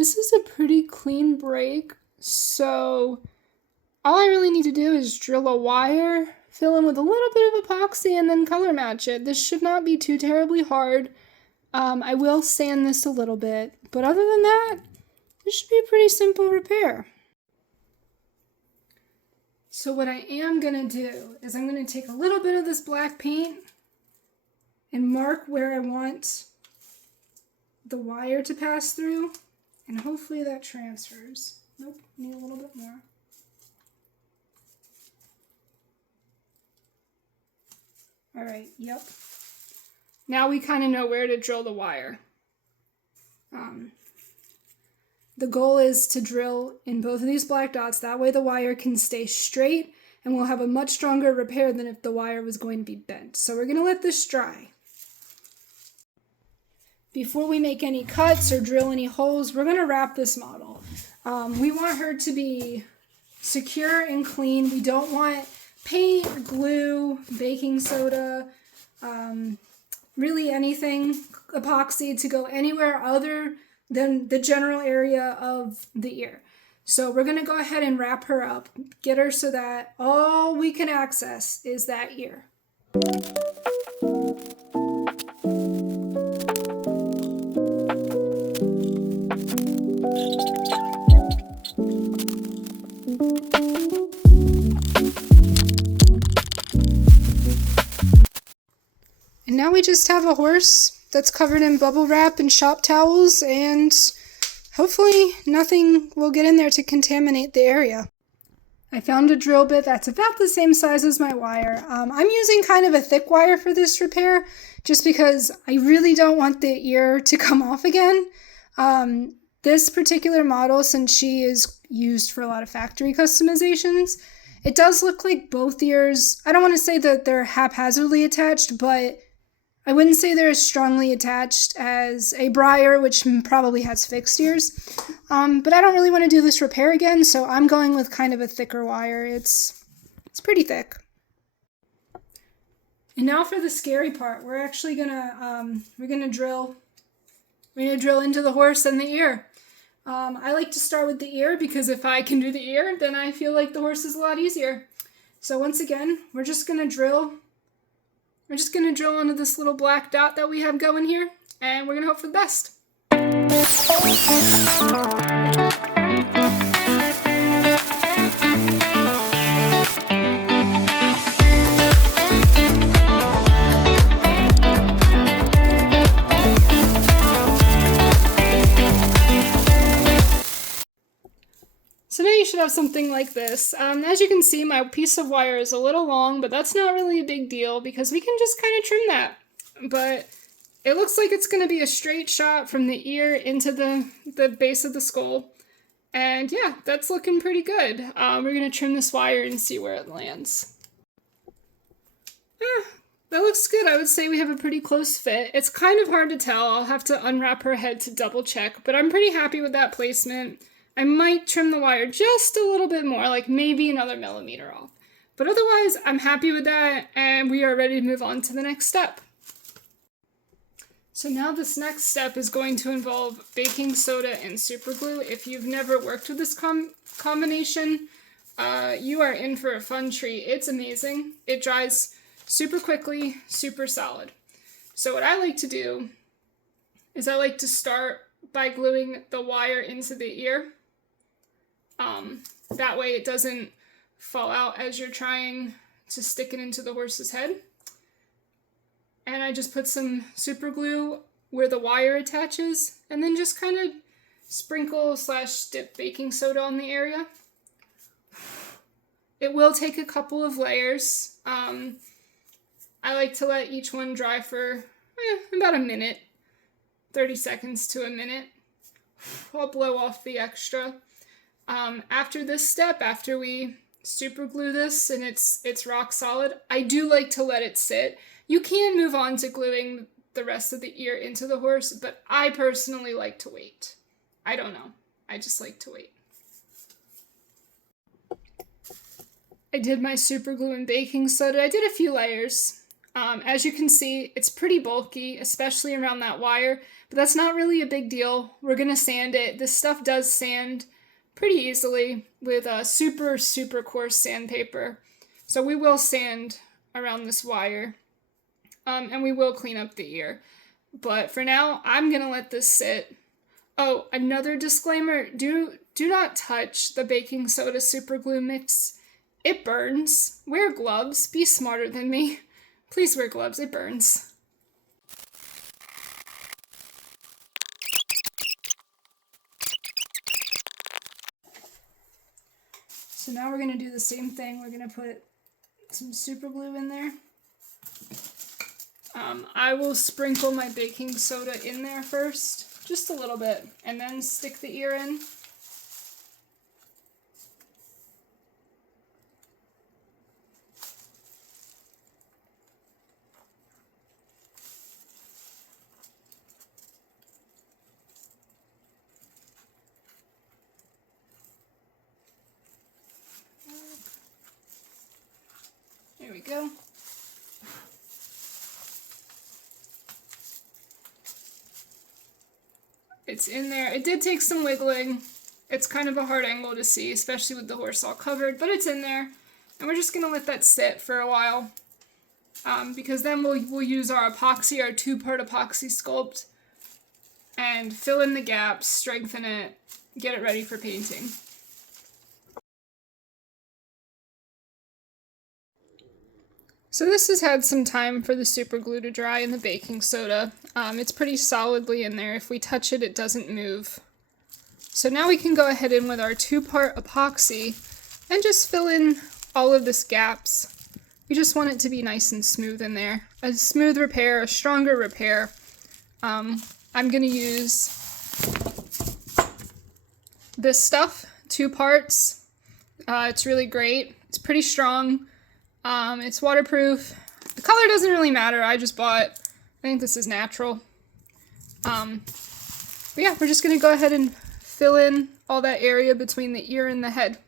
This is a pretty clean break, so all I really need to do is drill a wire, fill in with a little bit of epoxy, and then color match it. This should not be too terribly hard. I will sand this a little bit, but other than that, this should be a pretty simple repair. So what I am going to do is I'm going to take a little bit of this black paint and mark where I want the wire to pass through, and hopefully that transfers. Nope, need a little bit more. All right, yep. Now we kind of know where to drill the wire. The goal is to drill in both of these black dots. That way the wire can stay straight and we'll have a much stronger repair than if the wire was going to be bent. So we're going to let this dry. Before we make any cuts or drill any holes, we're going to wrap this model. We want her to be secure and clean. We don't want paint, glue, baking soda, really anything, epoxy to go anywhere other than the general area of the ear. So we're going to go ahead and wrap her up, get her so that all we can access is that ear. And now we just have a horse that's covered in bubble wrap and shop towels, and hopefully nothing will get in there to contaminate the area. I found a drill bit that's about the same size as my wire. I'm using kind of a thick wire for this repair just because I really don't want the ear to come off again. This particular model, since she is used for a lot of factory customizations, it does look like both ears, I don't want to say that they're haphazardly attached, but I wouldn't say they're as strongly attached as a Breyer, which probably has fixed ears. But I don't really want to do this repair again, so I'm going with kind of a thicker wire. It's pretty thick. And now for the scary part. We're actually gonna drill into the horse and the ear. I like to start with the ear because if I can do the ear, then I feel like the horse is a lot easier. So once again, we're just gonna drill onto this little black dot that we have going here, and we're gonna hope for the best. So now you should have something like this. As you can see, my piece of wire is a little long, but that's not really a big deal because we can just kind of trim that. But it looks like it's going to be a straight shot from the ear into the base of the skull. And yeah, that's looking pretty good. We're going to trim this wire and see where it lands. That looks good. I would say we have a pretty close fit. It's kind of hard to tell. I'll have to unwrap her head to double check, but I'm pretty happy with that placement. I might trim the wire just a little bit more, like maybe another millimeter off. But otherwise, I'm happy with that, and we are ready to move on to the next step. So now this next step is going to involve baking soda and super glue. If you've never worked with this combination, you are in for a fun treat. It's amazing. It dries super quickly, super solid. So what I like to do is I like to start by gluing the wire into the ear. That way it doesn't fall out as you're trying to stick it into the horse's head. And I just put some super glue where the wire attaches, and then just kind of sprinkle / dip baking soda on the area. It will take a couple of layers. I like to let each one dry for about a minute, 30 seconds to a minute. I'll blow off the extra. After this step, after we super glue this and it's rock solid, I do like to let it sit. You can move on to gluing the rest of the ear into the horse, but I personally like to wait. I don't know. I just like to wait. I did my super glue and baking soda. I did a few layers. As you can see, it's pretty bulky, especially around that wire, but that's not really a big deal. We're gonna sand it. This stuff does sand pretty easily with a super, super coarse sandpaper. So we will sand around this wire, and we will clean up the ear. But for now, I'm gonna let this sit. Oh, another disclaimer, do not touch the baking soda super glue mix. It burns. Wear gloves. Be smarter than me. Please wear gloves. It burns. So now we're going to do the same thing. We're going to put some super glue in there. I will sprinkle my baking soda in there first, just a little bit, and then stick the ear in. There we go. It's in there. It did take some wiggling. It's kind of a hard angle to see, especially with the horse all covered, but it's in there. And we're just going to let that sit for a while, because then we'll use our epoxy, our 2-part epoxy sculpt, and fill in the gaps, strengthen it, get it ready for painting. So this has had some time for the super glue to dry in the baking soda. It's pretty solidly in there. If we touch it, it doesn't move. So now we can go ahead in with our 2-part epoxy and just fill in all of this gaps. We just want it to be nice and smooth in there. A smooth repair, a stronger repair. I'm going to use this stuff, 2 parts. It's really great. It's pretty strong. It's waterproof. The color doesn't really matter. I think this is natural. But yeah, we're just going to go ahead and fill in all that area between the ear and the head.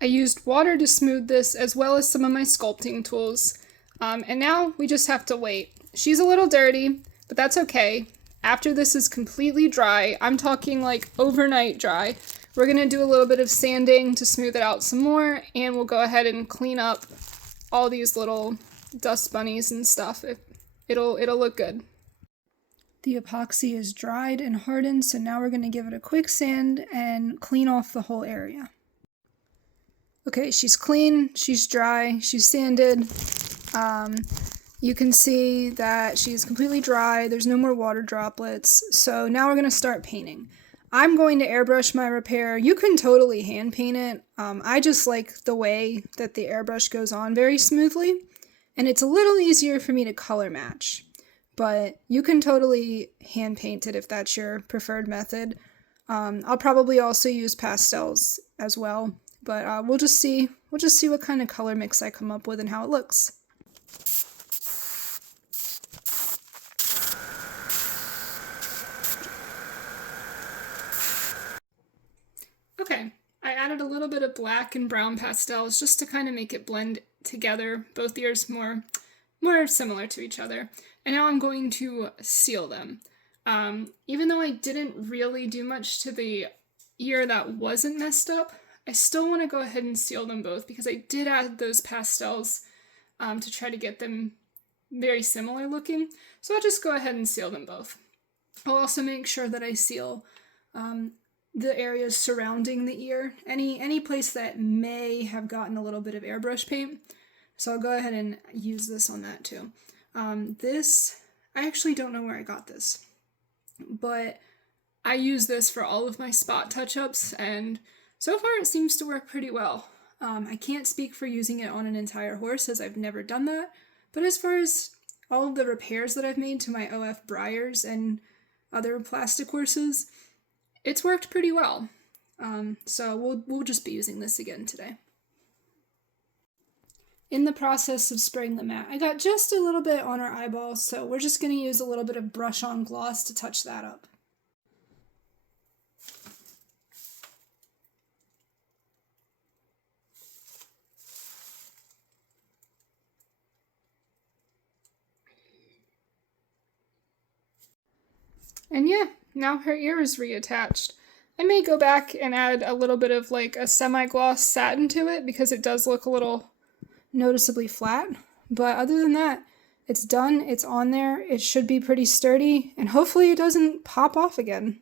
I used water to smooth this as well as some of my sculpting tools. And now we just have to wait. She's a little dirty, but that's okay. After this is completely dry, I'm talking like overnight dry, we're going to do a little bit of sanding to smooth it out some more, and we'll go ahead and clean up all these little dust bunnies and stuff. It'll look good. The epoxy is dried and hardened, so now we're going to give it a quick sand and clean off the whole area. Okay, she's clean, she's dry, she's sanded. You can see that she's completely dry, there's no more water droplets. So now we're going to start painting. I'm going to airbrush my repair. You can totally hand paint it. I just like the way that the airbrush goes on very smoothly. And it's a little easier for me to color match. But you can totally hand paint it if that's your preferred method. I'll probably also use pastels as well. But we'll just see what kind of color mix I come up with and how it looks. Okay, I added a little bit of black and brown pastels just to kind of make it blend together, both ears more similar to each other. And now I'm going to seal them. Even though I didn't really do much to the ear that wasn't messed up, I still want to go ahead and seal them both because I did add those pastels to try to get them very similar looking. So I'll just go ahead and seal them both. I'll also make sure that I seal the areas surrounding the ear, any place that may have gotten a little bit of airbrush paint. So I'll go ahead and use this on that too. This, I actually don't know where I got this, but I use this for all of my spot touch-ups, and so far it seems to work pretty well. I can't speak for using it on an entire horse, as I've never done that, but as far as all of the repairs that I've made to my OF Briars and other plastic horses, it's worked pretty well. So we'll just be using this again today. In the process of spraying the mat, I got just a little bit on our eyeballs, so we're just going to use a little bit of brush-on gloss to touch that up. And yeah, now her ear is reattached. I may go back and add a little bit of like a semi-gloss satin to it because it does look a little noticeably flat. But other than that, it's done, it's on there, it should be pretty sturdy, and hopefully it doesn't pop off again.